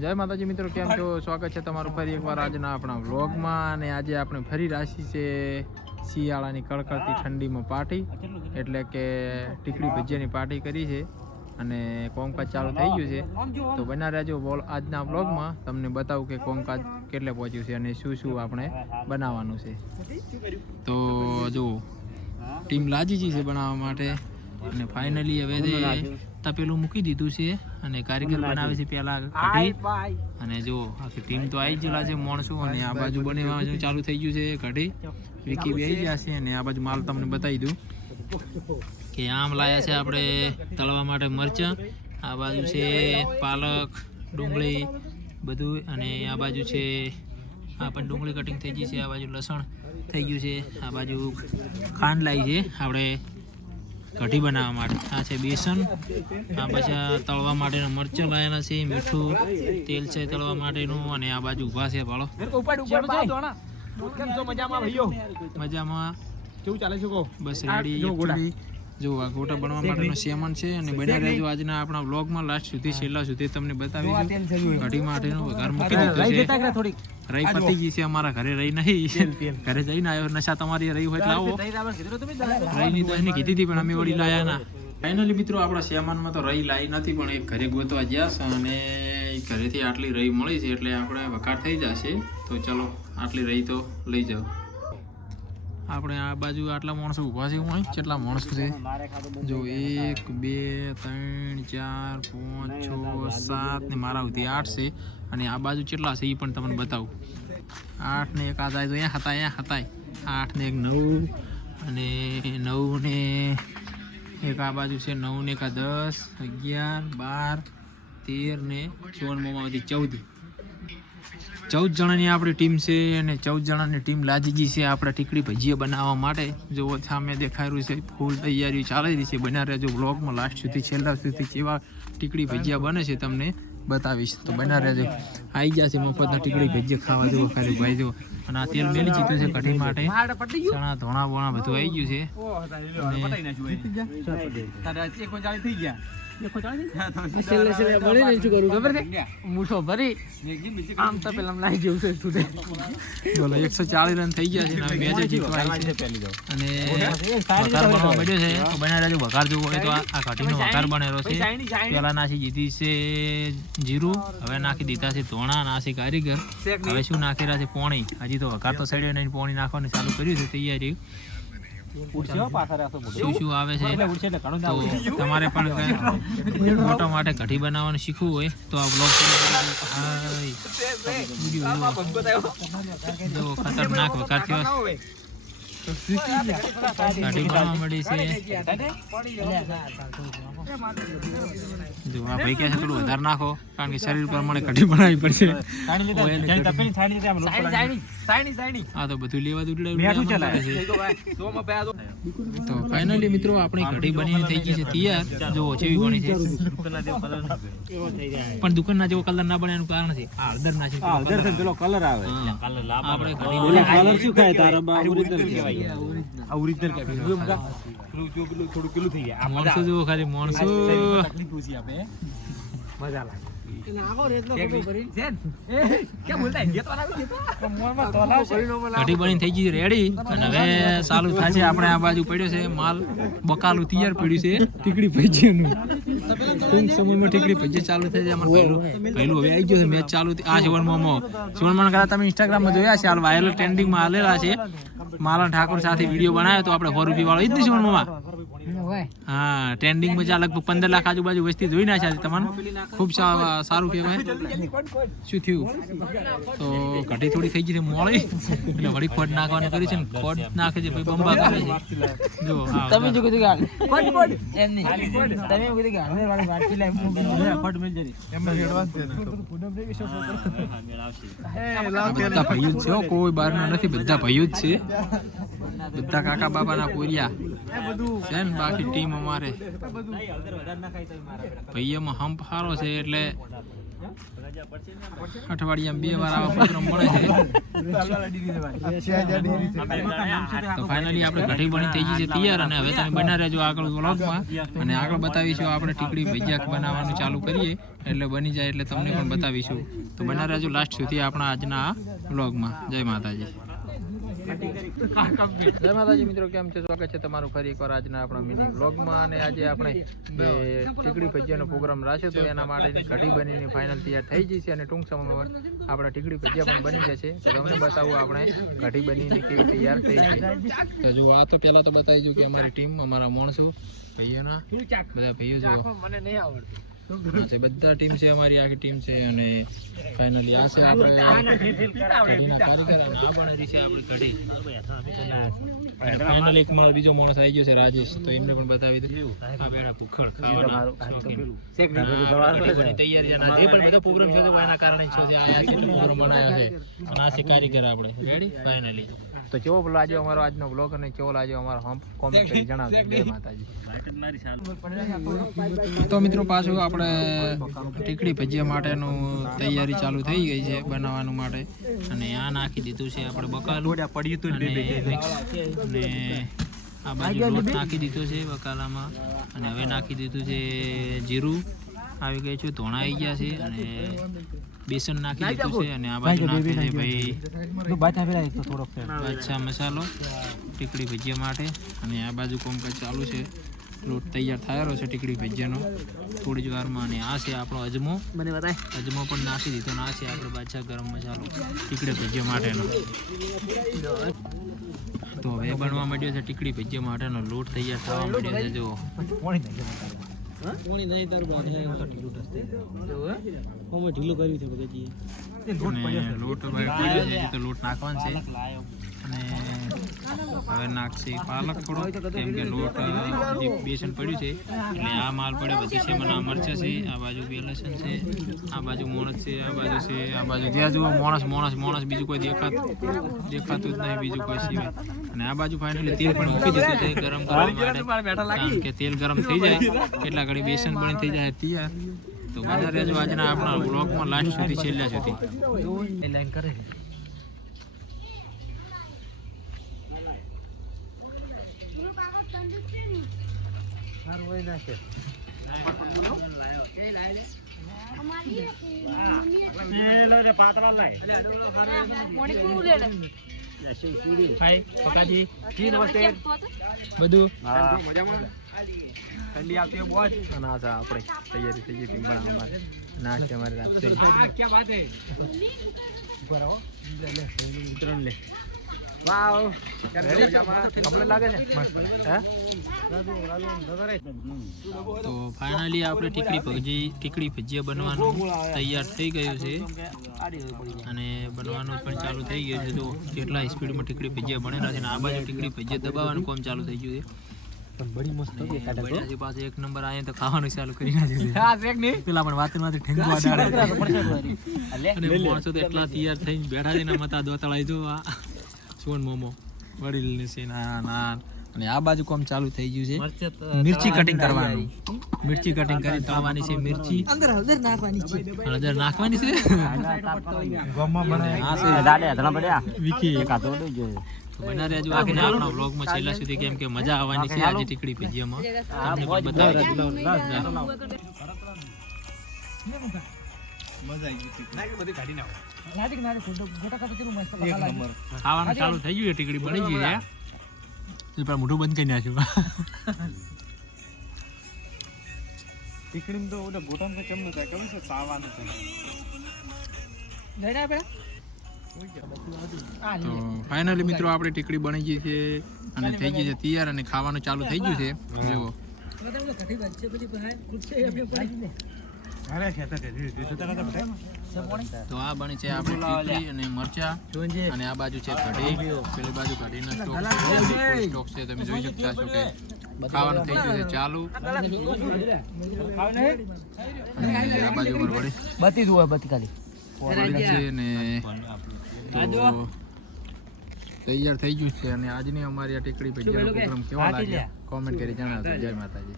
જય માતાજી મિત્રો, કેમ છો? સ્વાગત છે તમારું ફરી એકવાર આજના આપણા વ્લોગમાં. અને આજે આપણે ફરી રાશિ છે શિયાળાની કડકડતી ઠંડીમાં પાર્ટી. એટલે કે ટીકડી ભજીયાની પાર્ટી કરી છે. અને કોમકાજ ચાલુ થઈ ગયું છે. તો બના રહેજો બોલ આજના વ્લોગમાં. તમને બતાવું કે કોમકાજ કેટલે પહોંચ્યું છે અને શું શું આપણે બનાવવાનું છે. તો જુઓ, ટીમ લાજી છે બનાવવા માટે. અને ફાઇનલી હવે તપેલું મૂકી દીધું છે અને કારીગર બનાવે છે. પેલા કઢી. અને જો આખી ટીમ તો આવી ગયેલા છે માણસો અને આ બાજુ બને ચાલુ થઈ ગયું છે કઢી. વિકી બી આવી છે અને આ બાજુ માલ તમને બતાવી દઉં. કે આમ લાયા છે આપણે તળવા માટે મરચાં. આ બાજુ છે પાલક ડુંગળી બધું. અને આ બાજુ છે આ પણ ડુંગળી કટિંગ થઈ ગઈ છે આ બાજુ લસણ થઈ ગયું છે. આ બાજુ ખાંડ લાવી છે. આપણે કઢી બનાવવા માટે. આ છે બેસન. આ પાછા તળવા માટેના મરચાં લાવેલા છે મીઠું તેલ છે તળવા માટેનું અને આ બાજુ ઊભા છે ભાળો. મજામાં કેવું ચાલે છે બસ રેડી જો આ ગોટા બનવા માટેનો સેમન છે અને બન્યા રહેજો આજના આપણા વ્લોગમાં લાસ્ટ સુધી છેલ્લા સુધી તમને બતાવીશું. કઢી માટેનો વઘાર મૂકી દીધો છે. થોડીક. રહી પતી ગઈ છે અમારા ઘરે રહી નહીં. ઘરે જઈને આવ્યો નશા તમારી રહી હોય લાવો. આવો રહીની તો એને કીધી હતી પણ અમે વળી લાયા ના. ફાઇનલી મિત્રો આપણા સામાનમાં તો રહી લાવી નથી પણ એ ઘરે ગોતવા ગયા છે અને ઘરેથી આટલી રહી મળી છે એટલે આપણે વખાર થઈ જશે. તો ચલો આટલી રહી તો લઈ જાઓ. આપણે આ બાજુ આટલા માણસો ઊભા છે, હું કેટલા માણસો છે? જો એક, બે, ત્રણ, ચાર, પાંચ, છ, સાત ને મારા સુધી આઠ છે. અને આ બાજુ કેટલા છે એ પણ તમને બતાવું. આઠ ને એક આ જાય તો અહીંયા હતા અહીંયા હતા આઠ ને એક નવ, અને નવ ને એક આ બાજુ છે, નવ ને એક આ દસ, અગિયાર, બાર, તેર ને સોળમાં સુધી ચૌદ. ચૌદ જણાની આપણી ટીમ છે અને ચૌદ જણાની ટીમ લાજી ગઈ છે. આપણે ટીકડી ભજીયા બનાવવા માટે જો સામે દેખાયું રહ્યું છે ફૂલ તૈયારી ચાલી રહી છે. બન્યા રહેજો બ્લોગમાં લાસ્ટ સુધી છેલ્લા સુધી કેવા ટીકડી ભજીયા બને છે તમને બતાવીશ. તો બન્યા રહેજો. આવી ગયા છે મફતના ટીકડી ભજીયા ખાવા જેવો ખાલી ભાઈ જો. અને આ તેલ મેલી ચીપ્યું છે કઢી માટે. ચણા ધોણા બોણા બધું આવી ગયું છે. થઈ ગયા મુઠો ભરી. આમ તો પેલા લાઈ જેવું છે સુધે બોલો એકસો ચાલીસ રન થઈ ગયા છે ને મેચ જીતવા અને વઘાર બનવા છે તો વઘાર જોવો હોય તો આ ઘટીનો વઘાર બનેલો છે. પેલા નાસી જીતી છે જીરું હવે નાખી દીધા છે ધોણા નાસી કારીગર. હવે શું નાખી રહ્યા છે? પોણી. હજી તો વઘાર તો સડ્યો નહીં પોણી નાખવાનું ચાલુ કર્યું છે તૈયારી. શું શું આવે છે? તો તમારે પણ કંઈ મોટા માટે કઢી બનાવવાનું શીખવું હોય તો આ બ્લોગ જો ખતરનાક વઘાર થયો. જો વધારે નાખો પ્રમાણે તો ફાઇનલી મિત્રો આપણી કઢી બની થઈ ગઈ છે તૈયાર જો જેવી બની છે પણ દુકાનના જેવો કલર ના બને એનું કારણ છે હળદર ના છે કલર તારા બા ઓરિજિનલ કહેવાય આ ઓરિજિનલ કહેવાય જો બધા પેલું જો પેલું થોડું પેલું થઈ જાય. આ માણસો ખાલી માણસો. તકલીફ ઓછી આપે મજા લાગે આપણે આ બાજુ પડ્યો છે માલ. બકાલું તૈયાર પડ્યું છે. ટીકડી ભજીયાનું. ટૂંક સમયમાં ટીકડી ભજીયા ચાલુ થઈ જાય. અમારે પહેલું પહેલું હવે આવી ગયું છે મેચ ચાલુ. આ શિવન મોમો શિવન મોમો તમે ઇન્સ્ટાગ્રામમાં જોયા છે હાલ વાયરલ ટ્રેન્ડિંગમાં હાલેલા છે. માલન ઠાકોર સાથે વીડિયો બનાવ્યો તો આપણે ફોર રૂપી વાળો એ જ ને શિવન હા ટ્રેન્ડિંગમાં જ્યાં લગભગ પંદર લાખ આજુબાજુ વસ્તી જોઈ નાખ્યા છે તમને. ખૂબ સારું કહેવાય. શું થયું? તો ઘટી થોડી થઈ ગઈ છે મોળી એટલે વળી ખોટ નાખવાનું કર્યું છે ને ખોટ નાખે છે ભાઈ બંબા કરે છે. જો તમે જો કીધું કે હાલ. એમ નહીં. તમે એવું કીધું કે હાલ. વાળી વાટકી લાવી મૂકી. આ બધા ભાઈઓ જ છે હો, કોઈ બહારના નથી બધા ભાઈઓ જ છે. બધા કાકા બાબાના કોરિયા. બાકી ટીમ અમારે. ભાઈઓમાં હંપ સારો છે એટલે અઠવાડિયામાં બે વાર તો ફાઇનલી આપણે કઢી થઈ ગઈ છે તૈયાર અને હવે તમે આગળ વ્લોગમાં અને આગળ બતાવીશું આપણે ટીકડી ભજીયા બનાવવાનું ચાલુ કરીએ. એટલે બની જાય એટલે તમને પણ બતાવીશું. તો બના લાસ્ટ સુધી આપણા આજના વ્લોગમાં જય માતાજી. જય માતાજી મિત્રો કેમ છે? સ્વાગત છે તમારું ફરી એકવાર આજના આપણા મિની વ્લોગમાં અને આજે આપણે ટીકડી ભજીયાનો પ્રોગ્રામ રાખ્યો તો એના માટેની કઢી બનીને ફાઇનલ તૈયાર થઈ ગઈ છે અને ટૂંક સમયમાં આપણે ટીકડી ભજીયા પણ બની જશે. તો તમને બતાવું આપણે કઢી બનીને કેવી તૈયાર થઈ છે. તો જો આ તો પહેલા તો બતાવી દઉં કે અમારી ટીમ અમારા માણસો ભાઈઓના બધા ભાઈઓ જો મને નહીં આવડતું. છે બધા ટીમ છે અમારી આખી ટીમ છે અને ફાઇનલી આ છે આપણે કઢીના કારીગર અને આ પણ હરી છે આપણી કઢી ફાઇનલી એક મારો બીજો માણસ આવી ગયો છે રાજેશ. તો એમને પણ બતાવી દીધું આ બેડા બધી તૈયારી અને જે પણ બધા પ્રોગ્રામ છે એના કારણે છે આ પ્રોગ્રામ બનાવ્યો છે. અને આ છે કારીગર આપણે. રેડી ફાઇનલી તો કેવો લાગ્યો અમારો આજનો બ્લોગ અને કેવો લાગ્યો અમારો હમ્પ કોમેન્ટ કરી જણાવજો. જય માતાજી. તો મિત્રો પાછું આપણે ટીકડી ભજીયા માટેનું તૈયારી ચાલુ થઈ ગઈ છે બનાવવાનું માટે. અને આ નાખી દીધું છે આપણે બકાલું. અને હતું અને આ બાજુ લોટ નાખી દીધો છે બકાલામાં. અને હવે નાખી દીધું છે જીરું. આવી ગયું છે ધોણા આવી ગયા છે. અને બેસન નાખી દીધું છે અને આ બાજુ નાખે છે. ભાઈ અચ્છા મસાલો ટીકડી ભજીયા માટે. અને આ બાજુ કોમકાજ ચાલુ છે. લોટ તૈયાર થયેલો છે ટીકડી ભજીયાનો. થોડી જ વારમાં અને આ છે આપણો અજમો. મને બતાય અજમો પણ નાખી દીધો અને આ છે આપણો બાદશાહ ગરમ મસાલો ટીકડી ભજીયા માટેનો. તો હવે બનવા માંડ્યો છે ટીકડી ભજીયા માટેનો લોટ તૈયાર થવા માંડ્યો છે જો. અને લોટ પડ્યો છે તો લોટ નાખવાનો છે. અને હવે નાખશે પાલક થોડો કેમ કે લોટ બેસન પડ્યું છે. એટલે આ માલ પડ્યો બધી છે મને આ મરચાં છે આ બાજુ બે લસણ છે આ બાજુ મોણસ છે આ બાજુ છે આ બાજુ જ્યાં જુઓ મોણસ મોણસ મોણસ બીજું કોઈ દેખાતું દેખાતું જ નહીં બીજું કોઈ સિવાય. અને આ બાજુ ફાઇનલી તેલ પણ મૂકી દીધું છે ગરમ કરવા માટે. કારણ કે તેલ ગરમ થઈ જાય એટલા ઘડી બેસન બની થઈ જાય તૈયાર. તો બધા રહેજો આજના આપણા બ્લોગમાં લાસ્ટ સુધી છેલ્લા સુધી. એ લાઈન કરે છે. હાય પકાજી બધું? ઠંડી આવતી બહુ જ. અને આ આપણે તૈયારી થઈ ગઈ અને આ છે અમારી ક્યાં હે? લે. વાવ. કમ્પ્લીટ લાગે છે? તો ફાઇનલી આપણે ટીકડી ભજી ટીકડી ભજીયા બનવાનું તૈયાર થઈ ગયું છે. અને બનવાનું પણ ચાલુ થઈ ગયું છે. તો કેટલા સ્પીડમાં ટીકડી ભજીયા બનેલા છે અને આ બાજુ ટીકડી ભજીયા દબાવવાનું કામ ચાલુ થઈ ગયું છે. બડી મસ્ત પાસે એક નંબર આયે તો ખાવાનું ચાલુ કરી નાખ્યું હા શેક નહીં? પેલા પણ વાતે વાતે અને માણસો તો એટલા તૈયાર થઈને બેઠા છે ને મતા દોતળાઈ જો આ. સોન મોમો વડીલ ને છે ના ના. અને આ બાજુ કોમ ચાલુ થઈ ગયું છે. મિર્ચી કટિંગ કરવાનું. મિર્ચી કટિંગ કરી તળવાની છે મિર્ચી. અંદર હળદર નાખવાની છે. હળદર નાખવાની છે? હા છે. દાડે ધણા પડ્યા વિકી. એક દઈ જો ગયો. બના રહેજો આજના આપણા વ્લોગમાં છેલ્લા સુધી કેમ કે મજા આવવાની છે આજે ટીકડી ભજીયામાં. તમને બતાવી ખાવાનું ચાલુ થઈ ગયું ટીકડી બની ગઈ છે. એ પણ મોઢું બંધ કરી નાખ્યું. ટીકડી તો ઓલા ગોટામ તો કેમનું થાય ખબર છે? સાવાનું છે. તો ફાઇનલી મિત્રો આપણી ટીકડી બની ગઈ છે અને થઈ ગઈ છે તૈયાર અને ખાવાનું ચાલુ થઈ ગયું છે. જુઓ તો આ બની છે આપણી ટીકડી અને મરચા. અને આ બાજુ છે કઢી. પેલી બાજુ કઢીનો સ્ટોક છે. સ્ટોક છે. તમે જોઈ શકતા છો. કે ખાવાનું થઈ ગયું છે ચાલુ. અને આ બાજુ પર વળી. બતી દુઆ બતી ખાલી. વળી છે ને તૈયાર થઈ ગયું છે. અને આજની અમારી આ ટીકડી ભજીયાનો પ્રોગ્રામ કેવો લાગ્યો? કોમેન્ટ કરી જણાવજો. જય માતાજી.